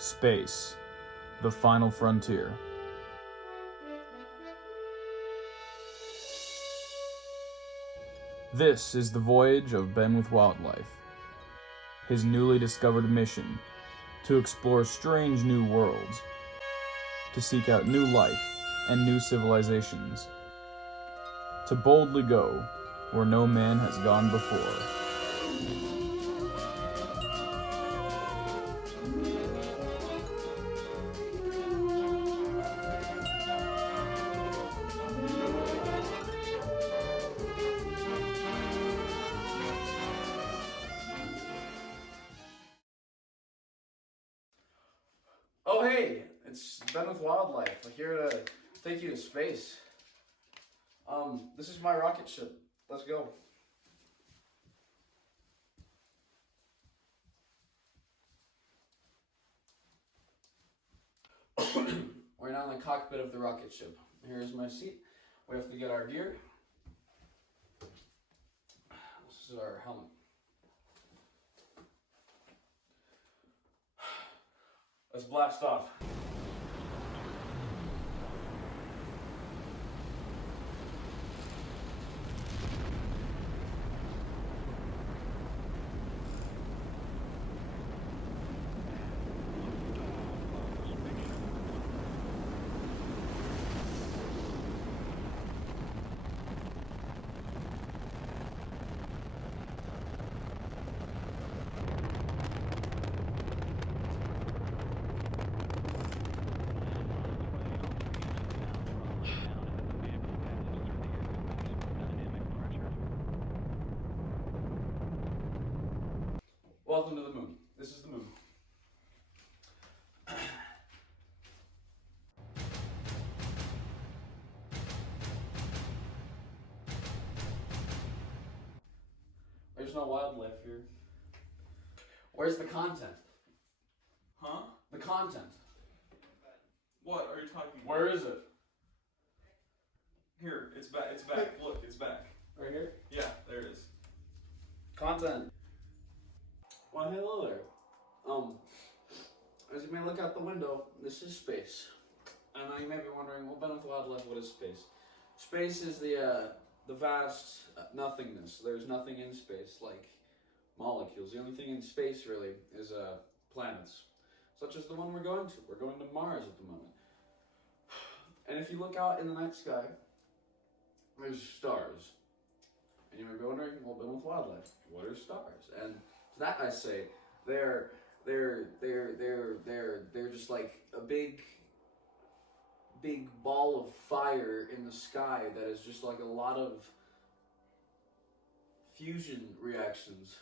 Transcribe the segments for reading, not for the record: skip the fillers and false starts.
Space, the final frontier. This is the voyage of Ben with Wildlife. His newly discovered mission, to explore strange new worlds, to seek out new life and new civilizations, to boldly go where no man has gone before. Oh hey, it's Ben with Wildlife. I'm here to take you to space. This is my rocket ship. Let's go. We're now in the cockpit of the rocket ship. Here's my seat. We have to get our gear. This is our helmet. Let's blast off. Welcome to the moon. This is the moon. There's no wildlife here. Where's the content? Huh? The content. What are you talking about? Where is it? Here, it's back. It's back. Look, it's back. Right here? Yeah, there it is. Content. Well, hello there. As you may look out the window, this is space. And now you may be wondering, well, Ben with Wildlife, what is space? Space is the vast nothingness. There's nothing in space, like molecules. The only thing in space, really, is planets, such as the one we're going to. We're going to Mars at the moment. And if you look out in the night sky, there's stars. And you may be wondering, well, Ben with Wildlife, what are stars? And to that I say, they're just like a big ball of fire in the sky that is just like a lot of fusion reactions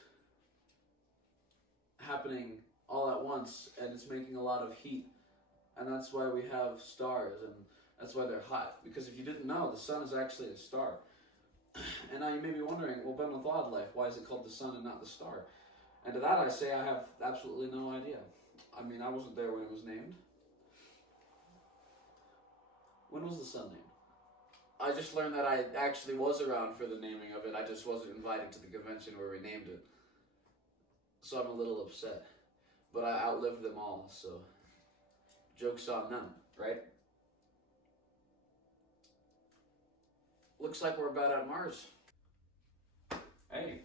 happening all at once, and it's making a lot of heat, and that's why we have stars, and that's why they're hot. Because if you didn't know, the sun is actually a star. And now you may be wondering, well, Ben with Wildlife, why is it called the sun and not the star? And to that I say, I have absolutely no idea. I mean, I wasn't there when it was named. When was the sun named? I just learned that I actually was around for the naming of it. I just wasn't invited to the convention where we named it. So I'm a little upset. But I outlived them all, so joke's on them, right? Looks like we're about at Mars. Hey,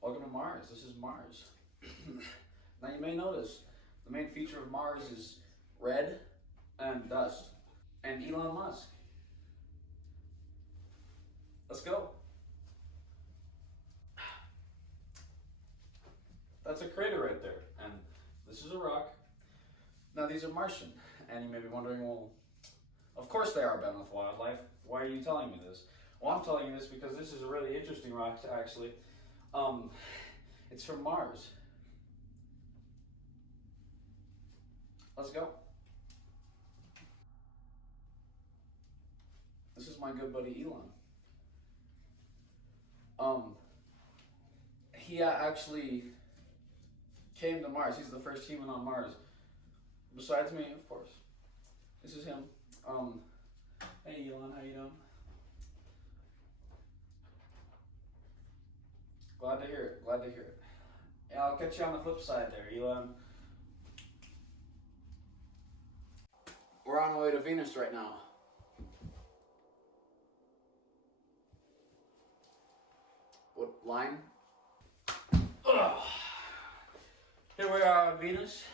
welcome to Mars. This is Mars. Now you may notice the main feature of Mars is red and dust and Elon Musk. Let's go. That's a crater right there, and this is a rock. Now these are Martian, and you may be wondering, well, of course they are, Ben with Wildlife. Why are you telling me this? Well, I'm telling you this because this is a really interesting rock, actually. It's from Mars. Let's go. This is my good buddy Elon. He actually came to Mars. He's the first human on Mars. Besides me, of course. This is him. Hey Elon, how you doing? Glad to hear it. Glad to hear it. Yeah, I'll catch you on the flip side there, Elon. We're on our way to Venus right now. What line? Ugh. Here we are on Venus.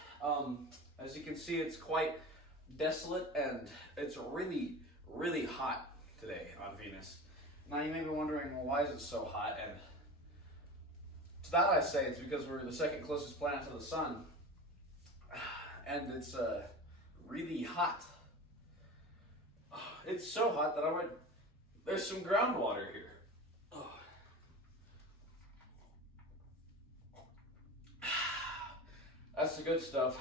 As you can see, it's quite desolate and it's really, really hot today on Venus. Now you may be wondering, well, why is it so hot? And to that I say it's because we're the second closest planet to the sun. And it's really hot. It's so hot that there's some groundwater here. That's the good stuff.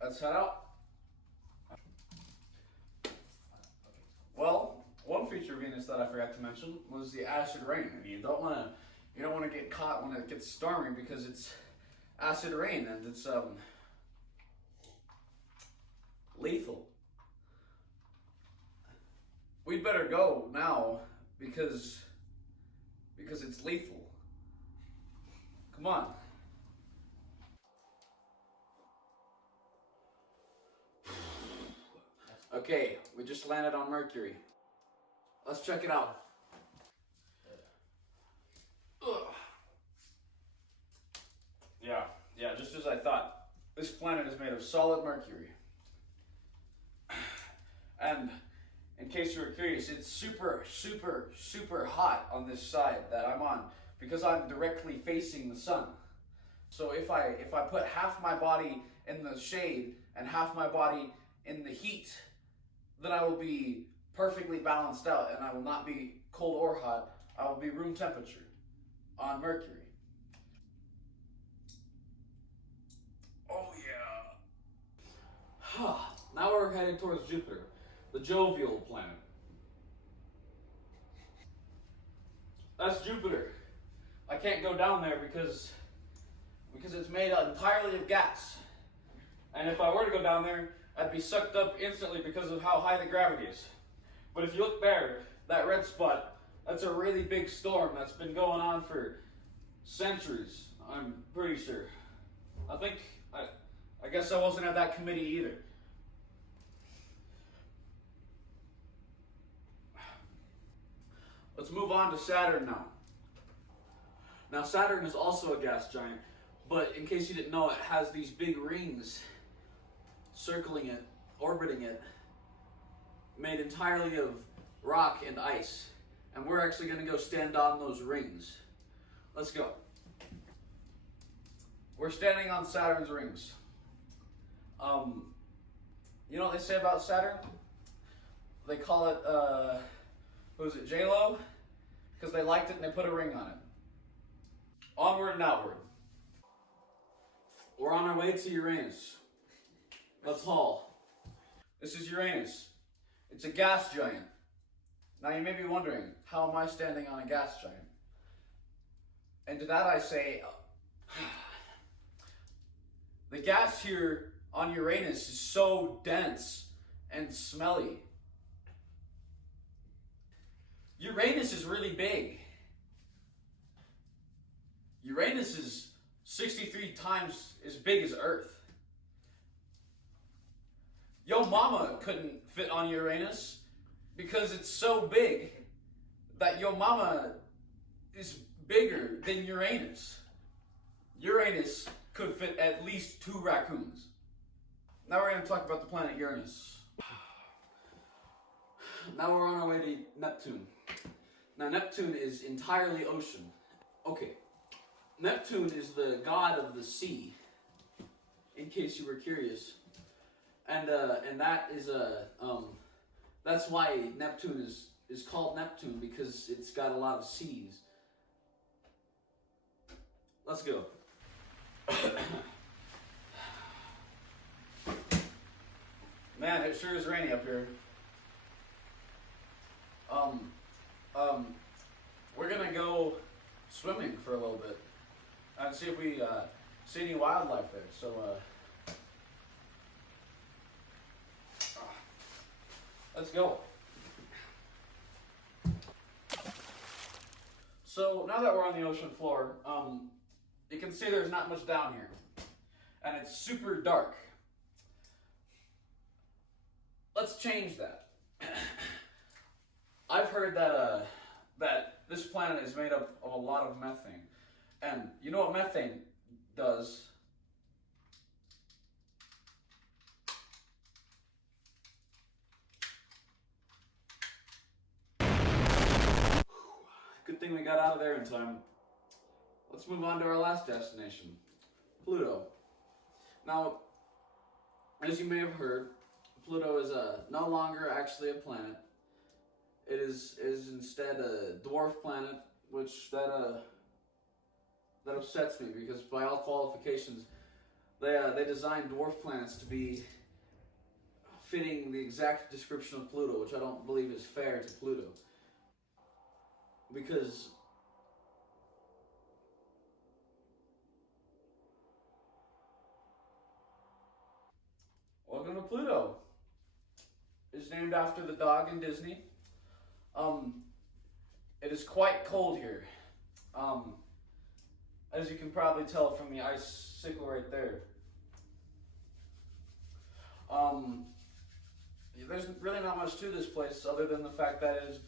Let's head out. Well, one feature of Venus that I forgot to mention was the acid rain. And you don't want to get caught when it gets stormy because it's acid rain and it's lethal. We'd better go now because it's lethal. Come on. Okay, we just landed on Mercury. Let's check it out. Ugh. Yeah, just as I thought. This planet is made of solid mercury. And in case you were curious, it's super, super, super hot on this side that I'm on because I'm directly facing the sun. So if I put half my body in the shade and half my body in the heat, then I will be perfectly balanced out and I will not be cold or hot. I will be room temperature on Mercury. Oh yeah. Now we're heading towards Jupiter, the jovial planet. That's Jupiter. I can't go down there because it's made entirely of gas. And if I were to go down there, I'd be sucked up instantly because of how high the gravity is. But if you look there, that red spot, that's a really big storm that's been going on for centuries, I'm pretty sure. I guess I wasn't at that committee either. Let's move on to Saturn now. Now Saturn is also a gas giant, but in case you didn't know, it has these big rings circling it, orbiting it, made entirely of rock and ice. And we're actually going to go stand on those rings. Let's go. We're standing on Saturn's rings. You know what they say about Saturn? They call it, who is it, J.Lo? Because they liked it and they put a ring on it. Onward and outward. We're on our way to Uranus. Let's haul. This is Uranus. It's a gas giant. Now you may be wondering, how am I standing on a gas giant? And to that I say, the gas here on Uranus is so dense and smelly. Uranus is really big. Uranus is 63 times as big as Earth. Yo mama couldn't fit on Uranus because it's so big that yo mama is bigger than Uranus. Uranus could fit at least 2 raccoons. Now we're going to talk about the planet Uranus. Now we're on our way to Neptune. Now Neptune is entirely ocean. Okay, Neptune is the god of the sea, in case you were curious. And that is that's why Neptune is called Neptune, because it's got a lot of seas. Let's go. Man, it sure is rainy up here. We're gonna go swimming for a little bit and see if we see any wildlife there. So let's go. So now that we're on the ocean floor, you can see there's not much down here. And it's super dark. Let's change that. I've heard that that this planet is made up of a lot of methane. And you know what methane does? Good thing we got out of there in time. Let's move on to our last destination, Pluto. Now, as you may have heard, Pluto is no longer actually a planet. It is instead a dwarf planet, which that upsets me because by all qualifications, they designed dwarf planets to be fitting the exact description of Pluto, which I don't believe is fair to Pluto. Because welcome to Pluto. It's named after the dog in Disney. It is quite cold here. As you can probably tell from the icicle right there. There's really not much to this place other than the fact that it is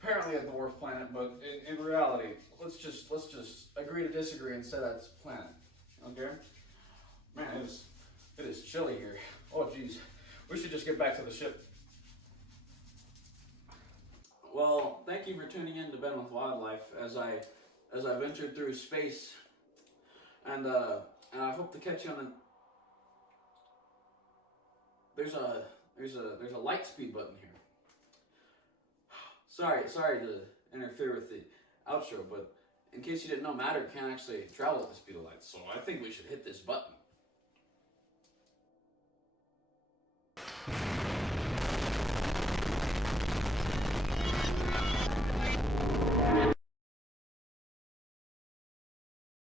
apparently a dwarf planet, but in reality, let's just agree to disagree and say that it's a planet. Okay? Man, it is chilly here. Oh geez. We should just get back to the ship. Well, thank you for tuning in to Ben with Wildlife as I ventured through space, and I hope to catch you on there's a light speed button here. Sorry to interfere with the outro, but in case you didn't know, matter can't actually travel at the speed of light, so I think we should hit this button.